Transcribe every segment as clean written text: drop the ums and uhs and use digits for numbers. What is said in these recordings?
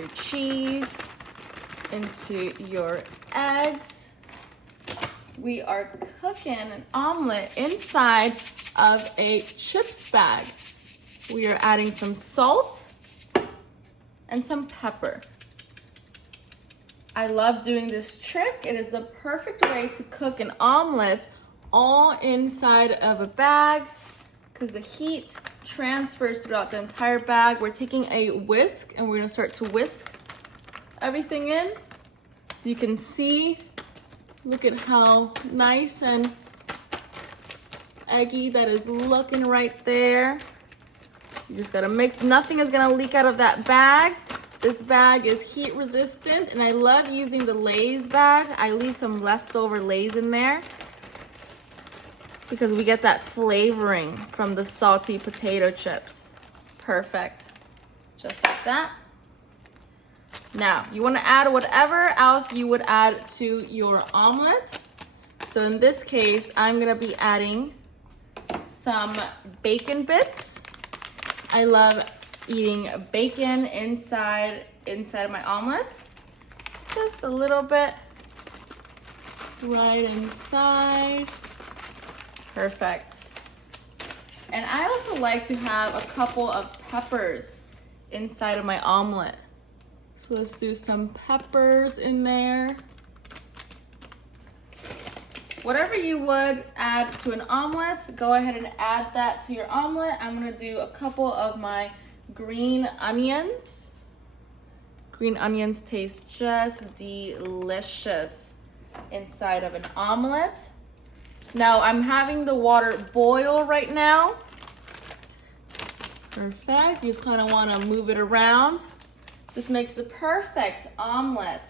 your cheese, into your eggs. We are cooking an omelet inside of a chips bag. We are adding some salt and some pepper. I love doing this trick. It is the perfect way to cook an omelet all inside of a bag because the heat transfers throughout the entire bag. We're taking a whisk and we're gonna start to whisk everything in. You can see, look at how nice and eggy that is looking right there. You just gotta mix, nothing is gonna leak out of that bag. This bag is heat resistant and I love using the Lay's bag. I leave some leftover Lay's in there because we get that flavoring from the salty potato chips. Perfect, just like that. Now, you wanna add whatever else you would add to your omelet. So in this case, I'm gonna be adding some bacon bits. I love eating bacon inside of my omelet. Just a little bit right inside. Perfect. And I also like to have a couple of peppers inside of my omelet. So let's do some peppers in there. Whatever you would add to an omelet, go ahead and add that to your omelet. I'm gonna do a couple of my green onions. Green onions taste just delicious inside of an omelet. Now I'm having the water boil right now. Perfect, you just kind of want to move it around. This makes the perfect omelet.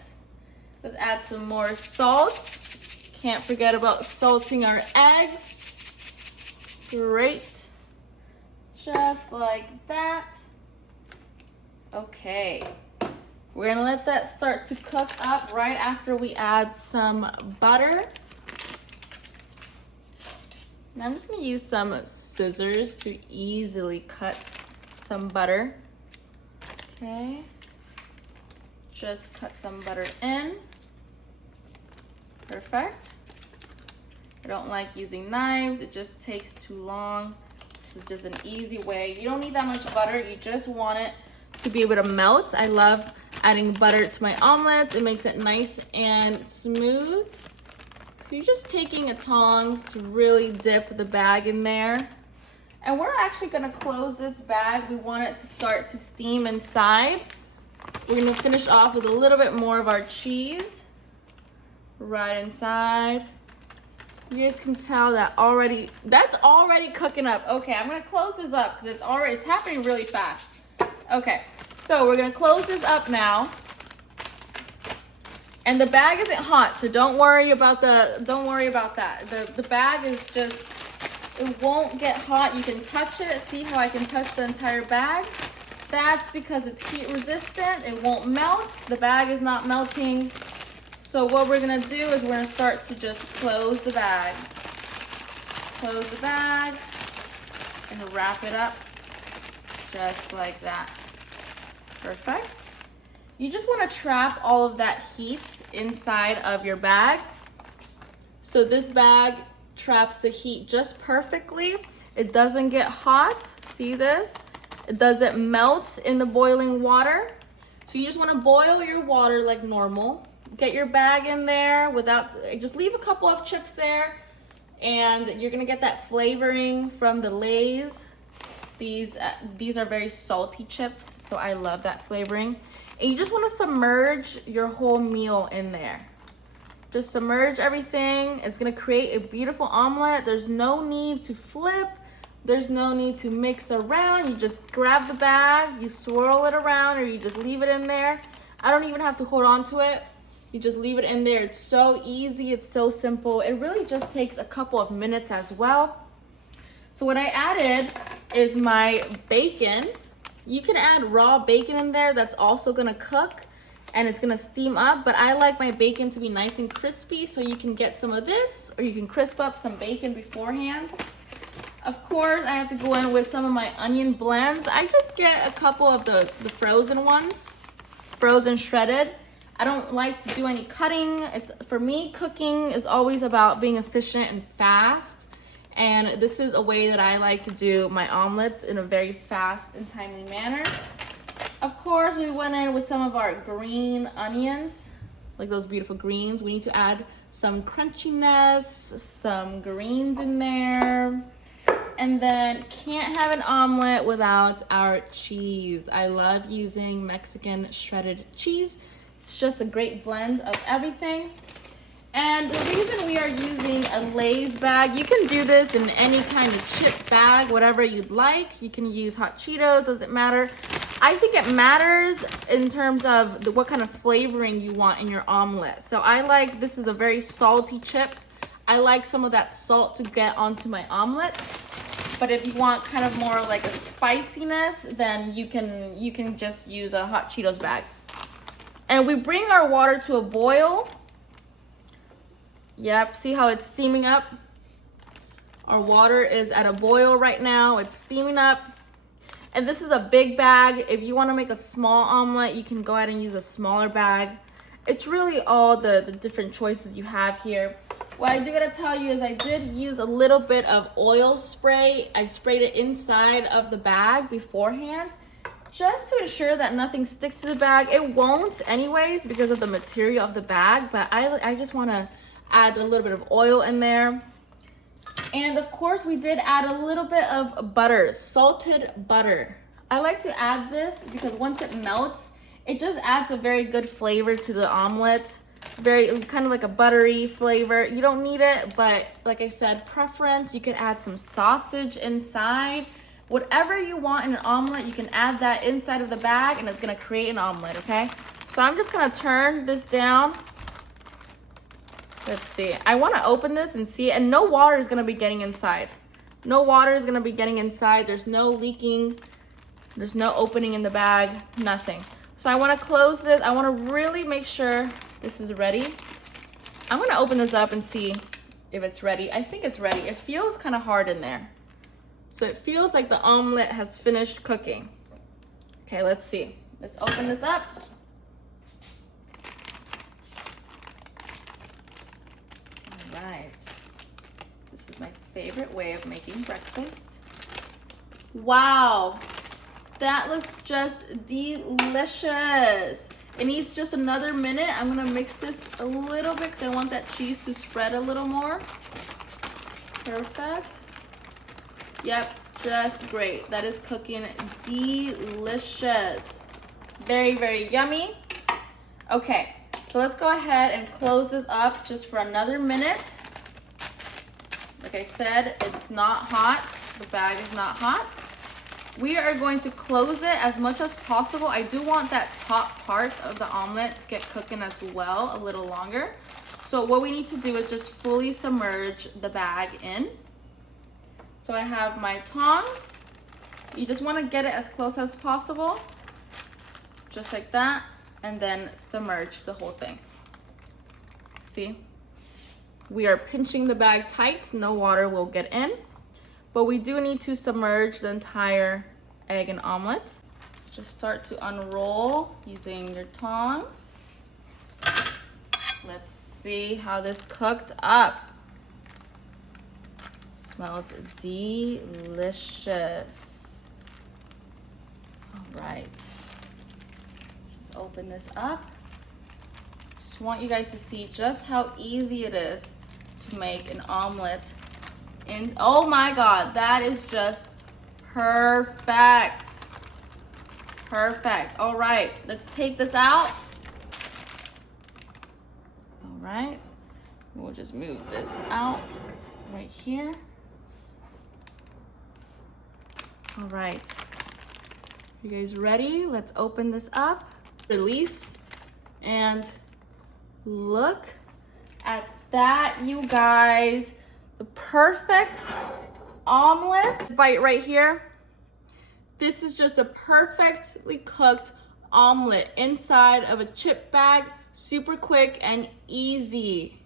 Let's add some more salt. Can't forget about salting our eggs. Great, just like that. Okay, we're gonna let that start to cook up right after we add some butter. And I'm just gonna use some scissors to easily cut some butter. Okay, just cut some butter in. Perfect. I don't like using knives, it just takes too long. This is just an easy way. You don't need that much butter, you just want it to be able to melt. I love adding butter to my omelets. It makes it nice and smooth. So you're just taking a tongs to really dip the bag in there. And we're actually gonna close this bag. We want it to start to steam inside. We're gonna finish off with a little bit more of our cheese right inside. You guys can tell that that's already cooking up. Okay, I'm gonna close this up because it's happening really fast. Okay, so we're gonna close this up now. And the bag isn't hot, so don't worry about that. The bag is just, it won't get hot. You can touch it. See how I can touch the entire bag? That's because it's heat resistant. It won't melt. The bag is not melting. So what we're gonna do is we're gonna start to just close the bag. Close the bag and wrap it up just like that. Perfect. You just wanna trap all of that heat inside of your bag. So this bag traps the heat just perfectly. It doesn't get hot, see this? It doesn't melt in the boiling water. So you just wanna boil your water like normal. Get your bag in there just leave a couple of chips there and you're gonna get that flavoring from the Lay's. These are very salty chips, so I love that flavoring. And you just wanna submerge your whole meal in there. Just submerge everything. It's gonna create a beautiful omelet. There's no need to flip. There's no need to mix around. You just grab the bag, you swirl it around, or you just leave it in there. I don't even have to hold on to it. You just leave it in there. It's so easy, it's so simple. It really just takes a couple of minutes as well. So what I added is my bacon. You can add raw bacon in there. That's also gonna cook and it's gonna steam up, but I like my bacon to be nice and crispy, so you can get some of this or you can crisp up some bacon beforehand. Of course, I have to go in with some of my onion blends. I just get a couple of the frozen ones frozen shredded. I don't like to do any cutting. For me, cooking is always about being efficient and fast. And this is a way that I like to do my omelets in a very fast and timely manner. Of course, we went in with some of our green onions, like those beautiful greens. We need to add some crunchiness, some greens in there. And then can't have an omelet without our cheese. I love using Mexican shredded cheese. It's just a great blend of everything. And the reason we are using a Lay's bag, you can do this in any kind of chip bag, whatever you'd like. You can use hot Cheetos, doesn't matter. I think it matters in terms of what kind of flavoring you want in your omelet. So I like, this is a very salty chip. I like some of that salt to get onto my omelet. But if you want kind of more like a spiciness, then you can just use a hot Cheetos bag. And we bring our water to a boil. Yep, see how it's steaming up? Our water is at a boil right now. It's steaming up. And this is a big bag. If you want to make a small omelet, you can go ahead and use a smaller bag. It's really all the different choices you have here. What I do gotta tell you is I did use a little bit of oil spray. I sprayed it inside of the bag beforehand, just to ensure that nothing sticks to the bag. It won't anyways because of the material of the bag, but I just wanna add a little bit of oil in there. And of course we did add a little bit of butter, salted butter. I like to add this because once it melts, it just adds a very good flavor to the omelet. Very kind of like a buttery flavor. You don't need it, but like I said, preference. You can add some sausage inside. Whatever you want in an omelet, you can add that inside of the bag and it's gonna create an omelet, okay? So I'm just gonna turn this down. Let's see. I wanna open this and see it, and no water is gonna be getting inside. No water is gonna be getting inside. There's no leaking. There's no opening in the bag, nothing. So I wanna close this. I wanna really make sure this is ready. I'm gonna open this up and see if it's ready. I think it's ready. It feels kind of hard in there. So it feels like the omelet has finished cooking. Okay, let's see. Let's open this up. All right. This is my favorite way of making breakfast. Wow, that looks just delicious. It needs just another minute. I'm gonna mix this a little bit because I want that cheese to spread a little more. Perfect. Yep, just great. That is cooking delicious. Very, very yummy. Okay, so let's go ahead and close this up just for another minute. Like I said, it's not hot. The bag is not hot. We are going to close it as much as possible. I do want that top part of the omelet to get cooking as well, a little longer. So what we need to do is just fully submerge the bag in. So I have my tongs. You just want to get it as close as possible, just like that, and then submerge the whole thing. See? We are pinching the bag tight, no water will get in. But we do need to submerge the entire egg and omelet. Just start to unroll using your tongs. Let's see how this cooked up. Smells delicious. All right. Let's just open this up. Just want you guys to see just how easy it is to make an omelet. And oh my God, that is just perfect. Perfect. All right, let's take this out. All right, we'll just move this out right here. All right, you guys ready? Let's open this up, release, and look at that, you guys. The perfect omelet. Bite right here. This is just a perfectly cooked omelet inside of a chip bag. Super quick and easy.